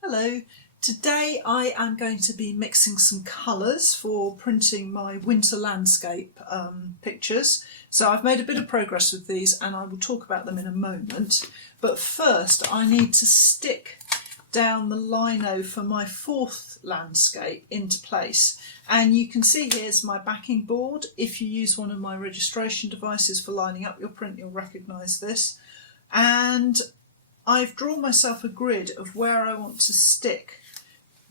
Hello, today I am going to be mixing some colours for printing my winter landscape pictures. So I've made a bit of progress with these and I will talk about them in a moment. But first I need to stick down the lino for my fourth landscape into place. And you can see here's my backing board. If you use one of my registration devices for lining up your print, you'll recognise this. And I've drawn myself a grid of where I want to stick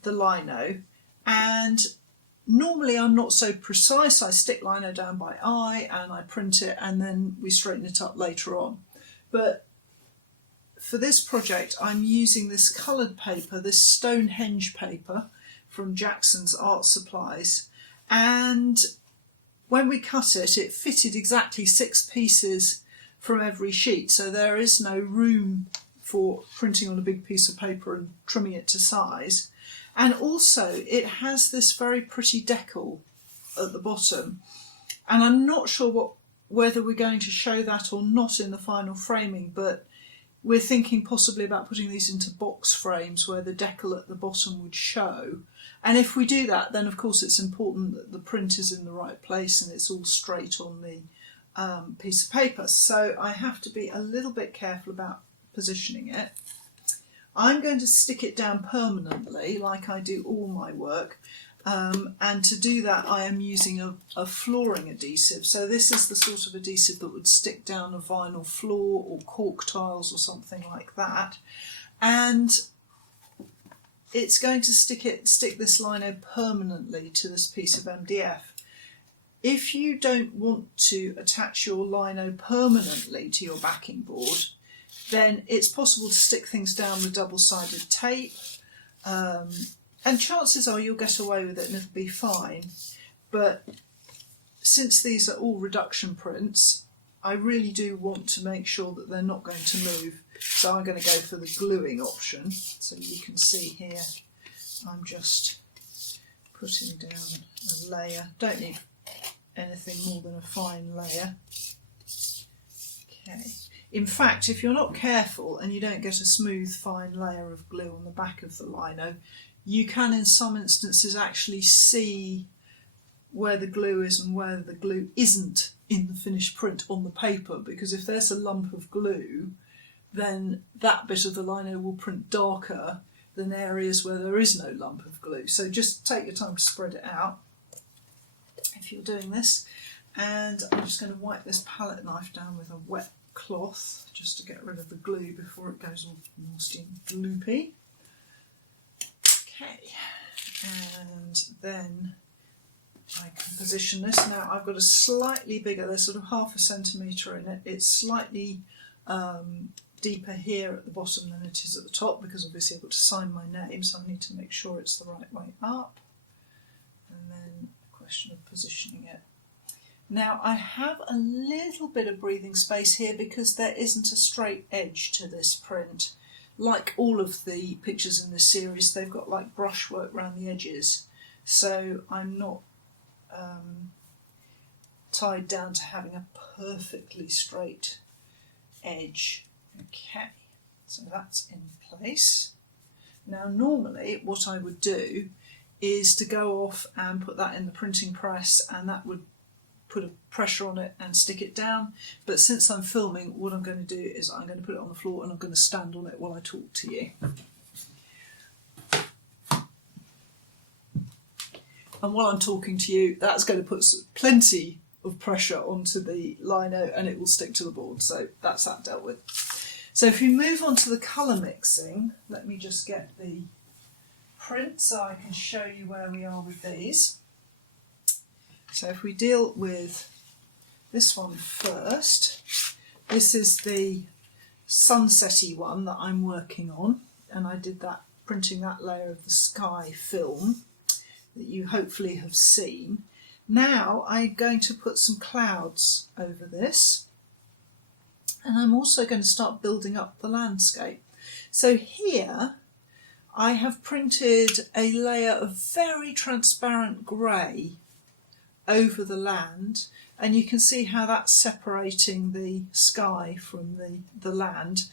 the lino, and normally I'm not so precise. I stick lino down by eye and I print it and then we straighten it up later on. But for this project I'm using this coloured paper, this Stonehenge paper from Jackson's Art Supplies, and when we cut it, it fitted exactly 6 pieces from every sheet, so there is no room for printing on a big piece of paper and trimming it to size. And also it has this very pretty decal at the bottom, and I'm not sure whether we're going to show that or not in the final framing, but we're thinking possibly about putting these into box frames where the decal at the bottom would show. And if we do that, then of course it's important that the print is in the right place and it's all straight on the piece of paper. So I have to be a little bit careful about positioning it. I'm going to stick it down permanently like I do all my work, and to do that I am using a flooring adhesive. So this is the sort of adhesive that would stick down a vinyl floor or cork tiles or something like that, and it's going to stick this lino permanently to this piece of MDF. If you don't want to attach your lino permanently to your backing board, then it's possible to stick things down with double-sided tape, and chances are you'll get away with it and it'll be fine. But since these are all reduction prints, I really do want to make sure that they're not going to move, so I'm going to go for the gluing option. So you can see here I'm just putting down a layer. Don't need anything more than a fine layer. Okay. In fact, if you're not careful and you don't get a smooth fine layer of glue on the back of the lino, you can in some instances actually see where the glue is and where the glue isn't in the finished print on the paper, because if there's a lump of glue, then that bit of the lino will print darker than areas where there is no lump of glue. So just take your time to spread it out if you're doing this. And I'm just going to wipe this palette knife down with a wet cloth just to get rid of the glue before it goes all nasty and gloopy. Okay, and then I can position this. Now I've got a slightly bigger, there's sort of 1/2 centimetre in it. It's slightly deeper here at the bottom than it is at the top, because obviously I've got to sign my name, so I need to make sure it's the right way up. And then a question of positioning it. Now I have a little bit of breathing space here because there isn't a straight edge to this print. Like all of the pictures in this series, they've got like brushwork around the edges, so I'm not tied down to having a perfectly straight edge. Okay, so that's in place. Now normally what I would do is to go off and put that in the printing press, and that would put a pressure on it and stick it down, but since I'm filming, what I'm going to do is I'm going to put it on the floor and I'm going to stand on it while I talk to you. And while I'm talking to you, that's going to put plenty of pressure onto the lino and it will stick to the board, so that's that dealt with. So if we move on to the colour mixing, let me just get the print so I can show you where we are with these. So if we deal with this one first, this is the sunsetty one that I'm working on, and I did that printing that layer of the sky film that you hopefully have seen. Now I'm going to put some clouds over this, and I'm also going to start building up the landscape. So here I have printed a layer of very transparent grey over the land, and you can see how that's separating the sky from the land.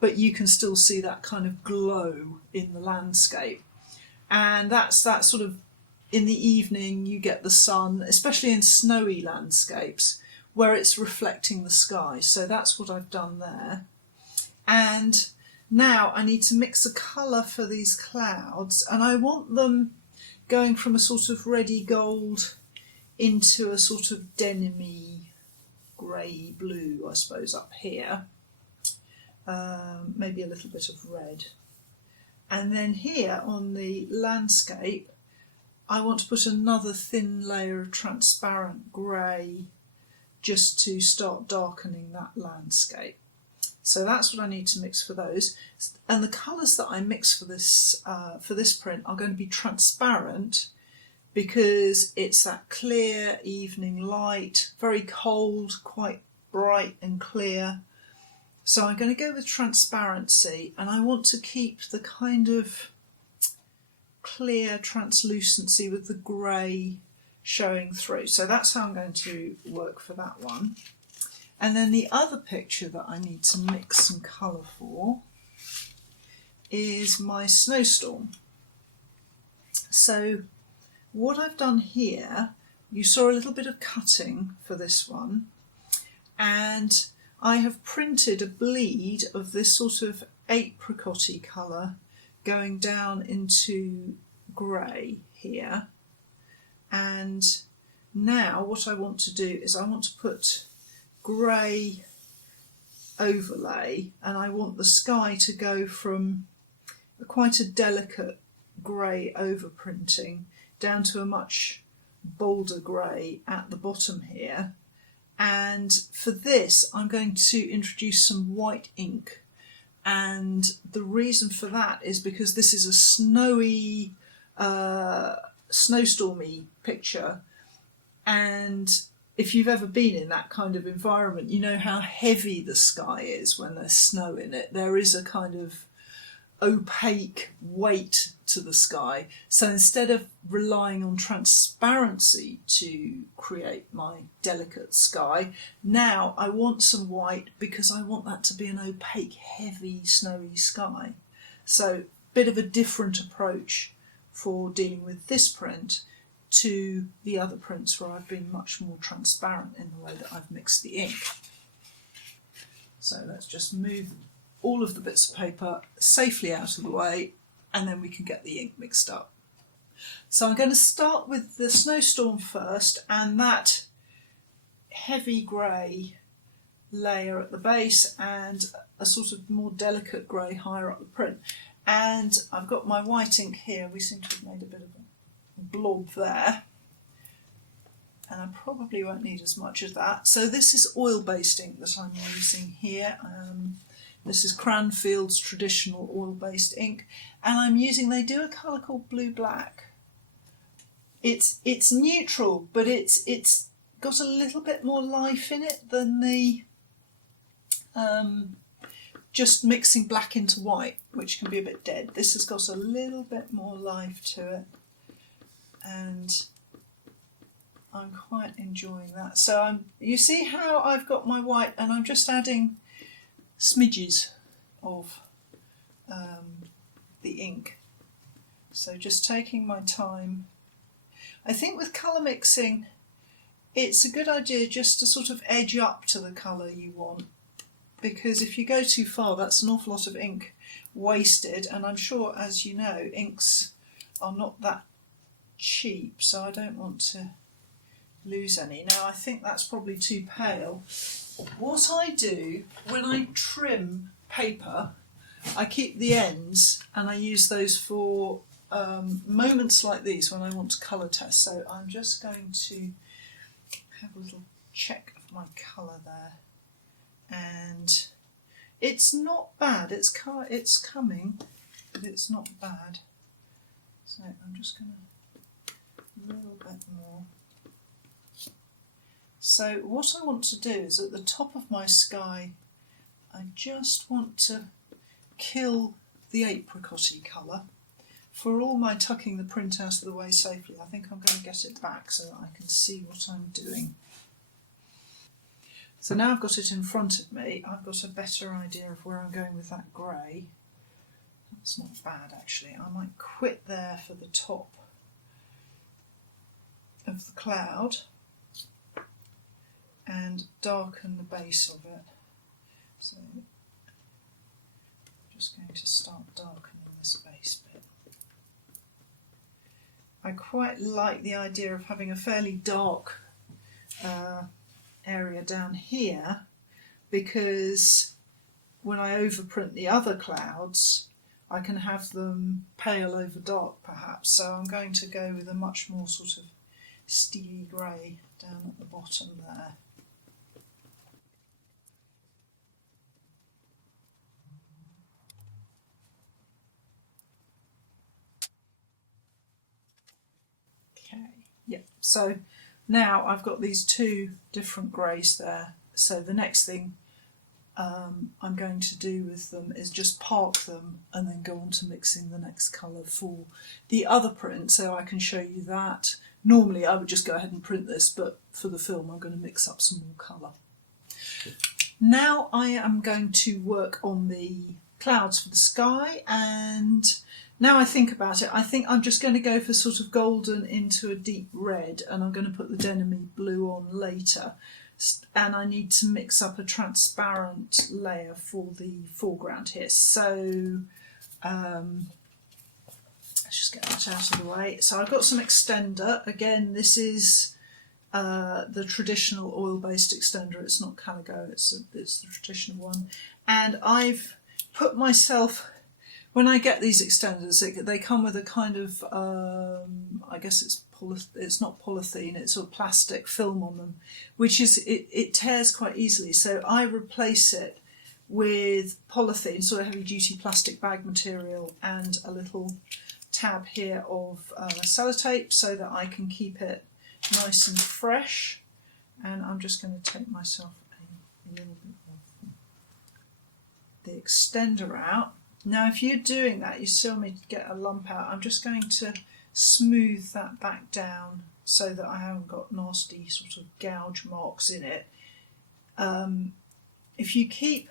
but you can still see that kind of glow in the landscape. And that's that sort of, in the evening you get the sun, especially in snowy landscapes, where it's reflecting the sky. So that's what I've done there. And now I need to mix a colour for these clouds, and I want them going from a sort of reddy gold into a sort of denim-y grey blue, I suppose, up here. Maybe a little bit of red. And then here on the landscape, I want to put another thin layer of transparent grey just to start darkening that landscape. So that's what I need to mix for those. And the colours that I mix for this print are going to be transparent, because it's that clear evening light, very cold, quite bright and clear. So I'm going to go with transparency, and I want to keep the kind of clear translucency with the grey showing through. So that's how I'm going to work for that one. And then the other picture that I need to mix some colour for is my Snowstorm. So what I've done here, you saw a little bit of cutting for this one, and I have printed a bleed of this sort of apricot-y colour going down into grey here. And now what I want to do is I want to put grey overlay, and I want the sky to go from quite a delicate grey overprinting down to a much bolder grey at the bottom here. And for this I'm going to introduce some white ink, and the reason for that is because this is a snowy, snowstormy picture, and if you've ever been in that kind of environment, you know how heavy the sky is when there's snow in it. There is a kind of opaque weight to the sky. So instead of relying on transparency to create my delicate sky, now I want some white, because I want that to be an opaque, heavy, snowy sky. So a bit of a different approach for dealing with this print to the other prints where I've been much more transparent in the way that I've mixed the ink. So let's just move all of the bits of paper safely out of the way, and then we can get the ink mixed up. So I'm going to start with the Snowstorm first, and that heavy grey layer at the base and a sort of more delicate grey higher up the print. And I've got my white ink here. We seem to have made a bit of a blob there, and I probably won't need as much of that. So this is oil-based ink that I'm using here. This is Cranfield's traditional oil-based ink, and I'm using, they do a colour called Blue Black. It's neutral, but it's got a little bit more life in it than the just mixing black into white, which can be a bit dead. This has got a little bit more life to it, and I'm quite enjoying that. So you see how I've got my white, and I'm just adding smidges of the ink. So just taking my time. I think with colour mixing, it's a good idea just to sort of edge up to the colour you want, because if you go too far, that's an awful lot of ink wasted, and I'm sure, as you know, inks are not that cheap, so I don't want to lose any. Now I think that's probably too pale. What I do when I trim paper, I keep the ends, and I use those for moments like these when I want to colour test. So I'm just going to have a little check of my colour there, and it's not bad. It's coming, but it's not bad. So I'm just going to a little bit more. So what I want to do is at the top of my sky, I just want to kill the apricot-y colour. For all my tucking the print out of the way safely, I think I'm going to get it back so that I can see what I'm doing. So now I've got it in front of me, I've got a better idea of where I'm going with that grey. That's not bad actually. I might quit there for the top of the cloud and darken the base of it. So I'm just going to start darkening this base bit. I quite like the idea of having a fairly dark area down here, because when I overprint the other clouds I can have them pale over dark perhaps, so I'm going to go with a much more sort of steely grey down at the bottom there. Okay, yeah, so now I've got these two different greys there, so the next thing I'm going to do with them is just park them and then go on to mixing the next colour for the other print, so I can show you that. Normally I would just go ahead and print this, but for the film I'm going to mix up some more colour. Now I am going to work on the clouds for the sky, and now I think about it, I think I'm just going to go for sort of golden into a deep red, and I'm going to put the denim blue on later. And I need to mix up a transparent layer for the foreground here. So let's just get that out of the way. So I've got some extender. Again, this is the traditional oil-based extender. It's not Calico, it's the traditional one. And I've put myself, when I get these extenders, they come with a kind of, I guess it's not polythene, it's a plastic film on them, which is, it tears quite easily. So I replace it with polythene, sort of heavy duty plastic bag material, and a little tab here of sellotape so that I can keep it nice and fresh. And I'm just going to take myself a little bit of the extender out. Now if you're doing that, you still need to get a lump out. I'm just going to smooth that back down so that I haven't got nasty sort of gouge marks in it. If you keep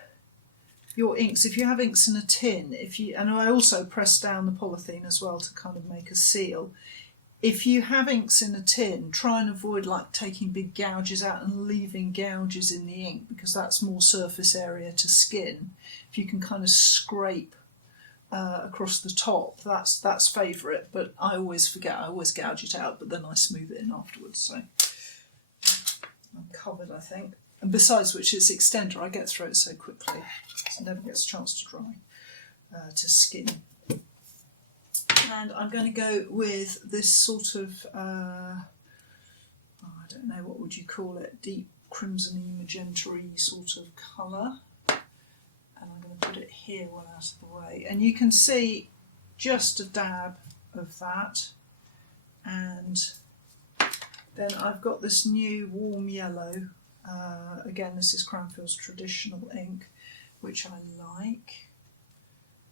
your inks, if you have inks in a tin, and I also press down the polythene as well to kind of make a seal. If you have inks in a tin, try and avoid like taking big gouges out and leaving gouges in the ink, because that's more surface area to skin. If you can kind of scrape across the top, that's favourite, but I always forget, I always gouge it out, but then I smooth it in afterwards, so I'm covered I think. And besides which, it's extender, I get through it so quickly, it never gets a chance to dry, to skin. And I'm going to go with this sort of, I don't know, what would you call it, deep crimsony magenta-y sort of colour. And I'm going to put it here well out of the way. And you can see just a dab of that. And then I've got this new warm yellow. Again, this is Cranfield's traditional ink, which I like.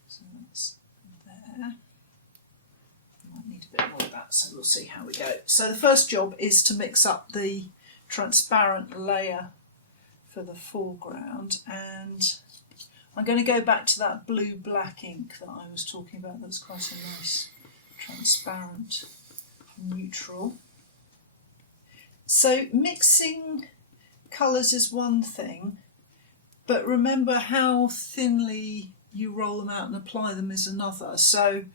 So that's there. Might need a bit more of that, so we'll see how we go. So the first job is to mix up the transparent layer for the foreground, and I'm going to go back to that blue-black ink that I was talking about. That's quite a nice transparent neutral. So mixing colours is one thing, but remember how thinly you roll them out and apply them is another. So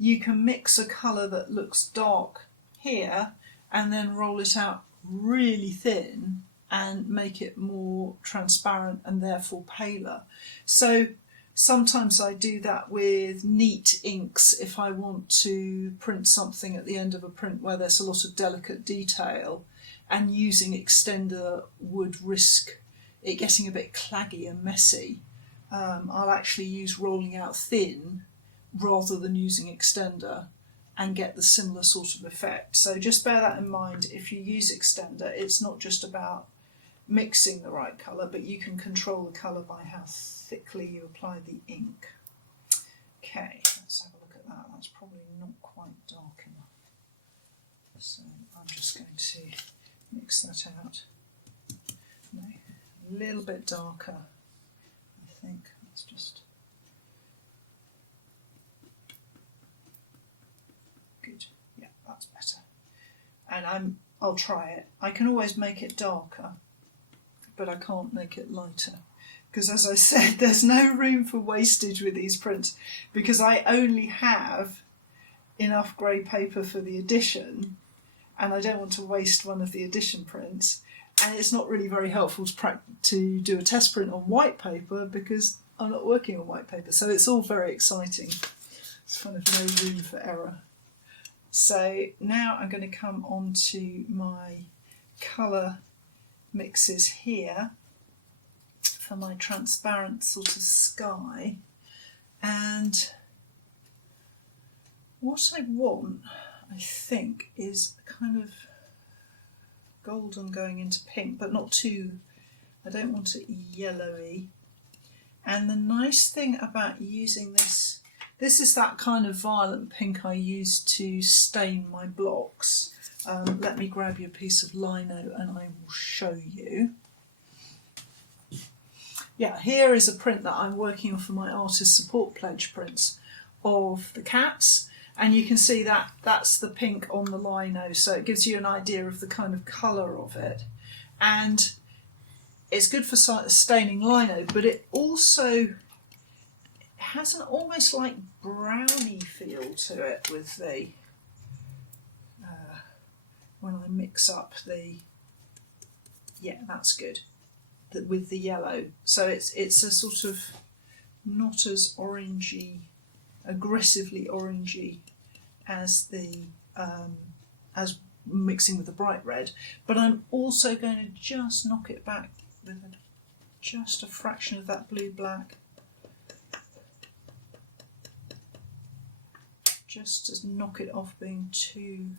you can mix a colour that looks dark here and then roll it out really thin and make it more transparent and therefore paler. So sometimes I do that with neat inks if I want to print something at the end of a print where there's a lot of delicate detail, and using extender would risk it getting a bit claggy and messy. I'll actually use rolling out thin rather than using extender and get the similar sort of effect. So just bear that in mind. If you use extender, it's not just about mixing the right colour, but you can control the colour by how thickly you apply the ink. Okay, let's have a look at that. That's probably not quite dark enough. So I'm just going to mix that out. No, a a little bit darker, I think. Let's just... Good. Yeah, that's better. And I'll try it. I can always make it darker, but I can't make it lighter. Because as I said, there's no room for wastage with these prints, because I only have enough grey paper for the edition, and I don't want to waste one of the edition prints. And it's not really very helpful to do a test print on white paper, because I'm not working on white paper. So it's all very exciting. There's kind of no room for error. So now I'm going to come on to my colour mixes here for my transparent sort of sky. And what I want, I think, is a kind of golden going into pink, but not too, I don't want it yellowy. And the nice thing about using this is that kind of violent pink I use to stain my blocks. Let me grab you a piece of lino and I will show you. Yeah, here is a print that I'm working on for my Artist Support Pledge prints of the cats. And you can see that that's the pink on the lino, so it gives you an idea of the kind of colour of it. And it's good for staining lino, but it also has an almost like browny feel to it with the when I mix up the, yeah, that's good, with the yellow. So it's a sort of not as orangey, aggressively orangey as the as mixing with the bright red, but I'm also going to just knock it back with just a fraction of that blue black, just to knock it off being too,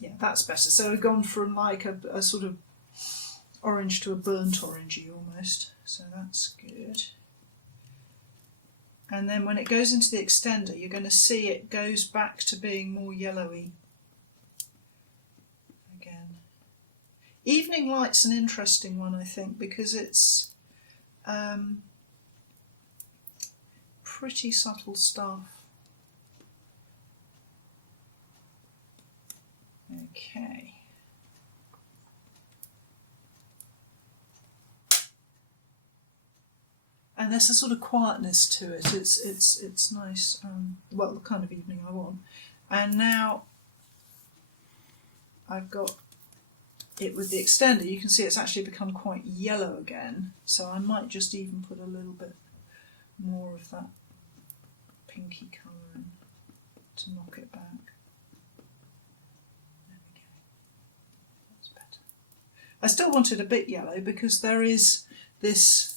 yeah, that's better. So we've gone from like a sort of orange to a burnt orangey almost, so that's good. And then when it goes into the extender, you're going to see it goes back to being more yellowy again. Evening Light's an interesting one, I think, because it's pretty subtle stuff. Okay. And there's a sort of quietness to it. It's nice. Well, the kind of evening I want. And now I've got it with the extender. You can see it's actually become quite yellow again. So I might just even put a little bit more of that pinky colour in to knock it back. There we go. That's better. I still want it a bit yellow because there is this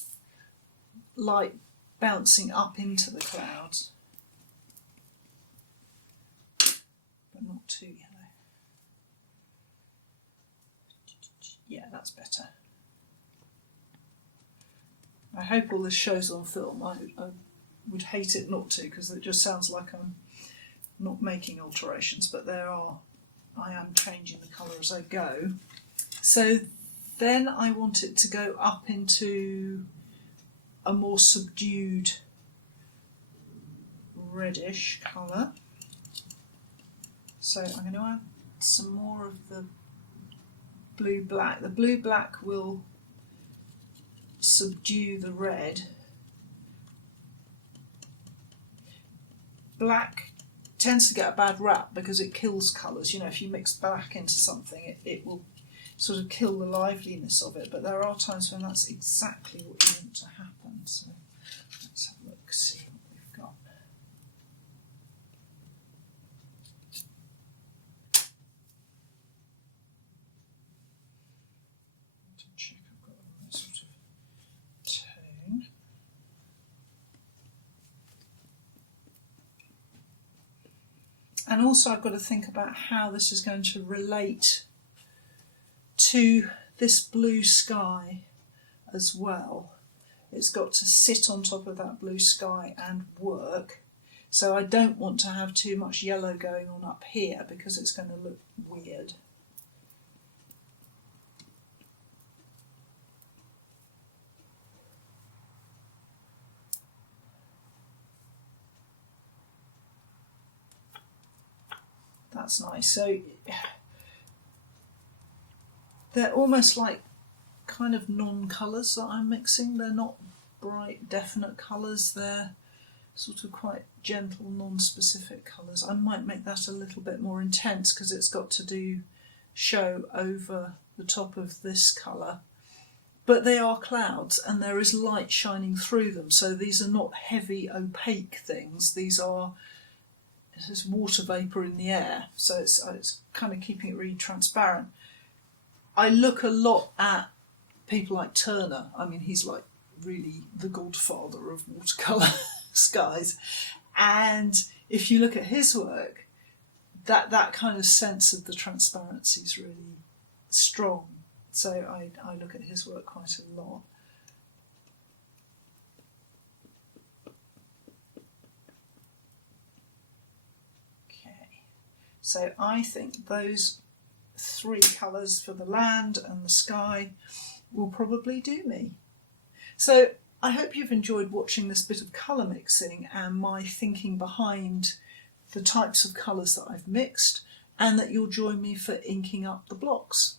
light bouncing up into the clouds, but not too yellow. Yeah, that's better. I hope all this shows on film. I would hate it not to, because it just sounds like I'm not making alterations, but I am changing the colour as I go. So then I want it to go up into a more subdued reddish colour. So I'm going to add some more of the blue black. The blue black will subdue the red. Black tends to get a bad rap because it kills colours. You know, if you mix black into something, it will sort of kill the liveliness of it, but there are times when that's exactly what you want to happen. So let's have a look, see what we've got. To check I've got the right sort of tone. And also I've got to think about how this is going to relate to this blue sky as well. It's got to sit on top of that blue sky and work. So I don't want to have too much yellow going on up here because it's going to look weird. That's nice. So they're almost like kind of non-colours that I'm mixing. They're not bright, definite colours. They're sort of quite gentle, non-specific colours. I might make that a little bit more intense because it's got to show over the top of this colour. But they are clouds and there is light shining through them. So these are not heavy, opaque things. These are there's water vapour in the air. So it's kind of keeping it really transparent. I look a lot at people like Turner. I mean, he's like really the godfather of watercolour skies. And if you look at his work, that kind of sense of the transparency is really strong. So I look at his work quite a lot. Okay, so I think those three colours for the land and the sky will probably do me. So I hope you've enjoyed watching this bit of colour mixing and my thinking behind the types of colours that I've mixed, and that you'll join me for inking up the blocks.